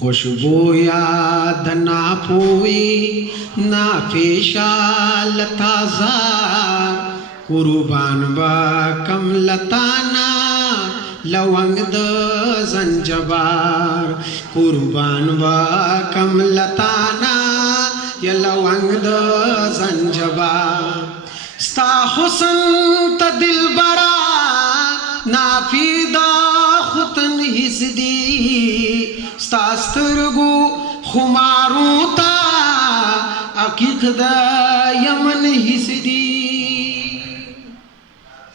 खुशबू याद ना पोई ना पेशा लताजार कुर्बान बा कम लताना लवंग द जंजबार कुर्बान बा कम लताना या लवंग द जंजबार स्ता हुस्न त दिल बरा नाफिदा खुतन हिजदी स्तास्तरगो खुमारूता अकीक द यमन हिजदी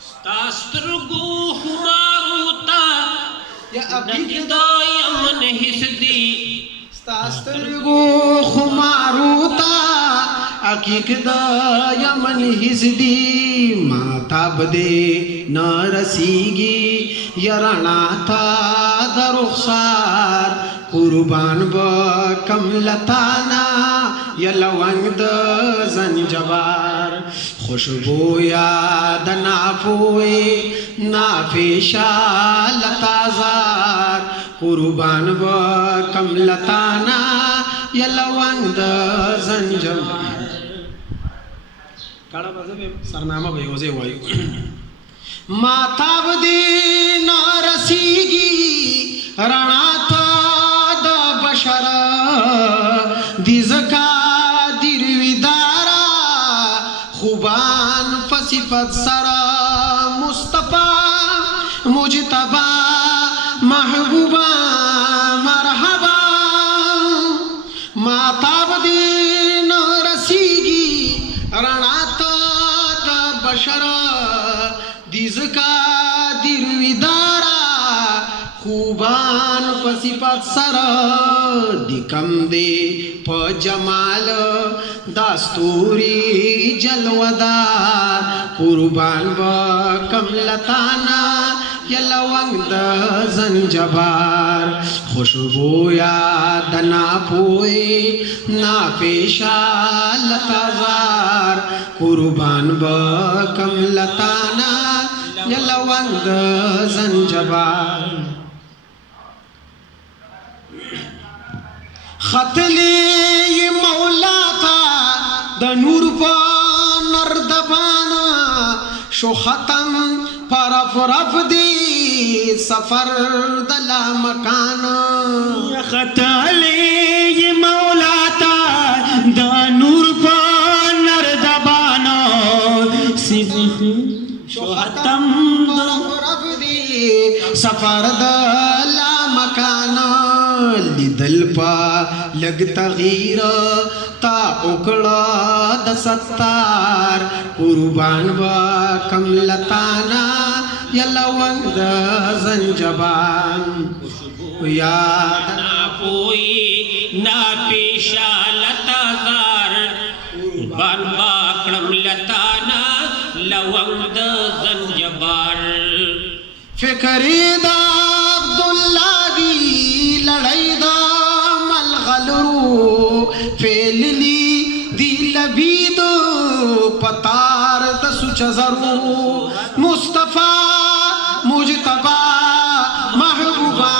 स्तास्तरगो खुमारूता या अकीक द यमन हिजदी स्तास्तरगो खुमारूता अकीक द यमन हिजदी माता बदे न रसीगी यरणा था दरुखसार कुर्बान ब कम लताना या लवंग द जंजबार खुशबू याद ना पोए ना पेशा लताजार कुर्बान ब कम लताना या लवंग द जंजबार काड़ा सरनामा भयो जे वायु माता बदी न रसीगी रणा था द बशर दिजका दिरविदारा खुबान फसिफत सरा मुस्तफा मुजतबा महबूबा मरहबा माता बदी न रसीगी रणा बशर दिजका दिरविदारा खूबान पसिपत सर दिकम दे प जमाल दास्तूरी जलवदार कुर्बान ब कम लताना या लवंग द जंजबार खुशबू याद ना पोए ना पेशा लताजार कुर्बान ब कम लताना या लवंग द जंजबार खतले ये मौला था द नूर पा नर्दबाना शो खतम परफ रफ दी सफर दला मकाना खतले ये मौला था द नूर पा नर्दबाना शो खतम परफ दी सफर दला मकाना लिदल पा लग तगीर ता उकड़ा द सत्तार कुर्बान ब कम लताना या लवंग द जंजबान याद ना पोई ना पेशा लताजार कुर्बान बा कम लताना लवंग द जंजबार फिकरीदा अब्दुल्ला दी लड़ाई दा मलगलरू फेलली दी लबीद पतार द सुचजरू मुस्तफा मुजतबा महबूबा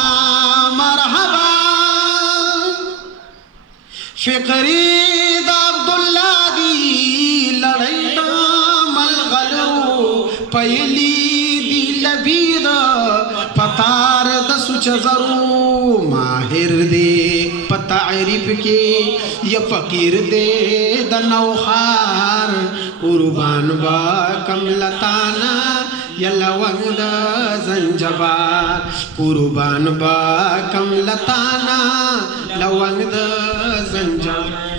मरहबा फिकरीदा अब्दुल्ला दी लड़ाई दा मलगलरू पहली लबीद पतार द सुचजरू माहिर दे पतारिफ के या फकीर दे द नौखार कुर्बान बा कम लताना या लवंग द जंजबार कुर्बान बा कम लताना लवंग द जंजबार।